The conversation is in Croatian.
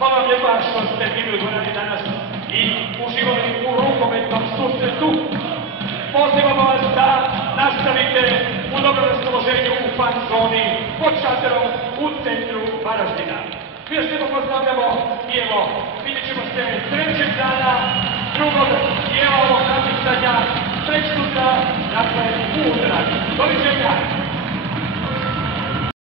Hvala vam lijepa što ste bili u dvorani danas i uživali u rukometnom susretu. Pozivamo vas da nastavite u dobrom raspoloženju u fan zoni pod šatorom u centru Varaždina. Još jednom pozdravljamo i evo, vidjet ćemo se trećeg dana drugog dijela ovog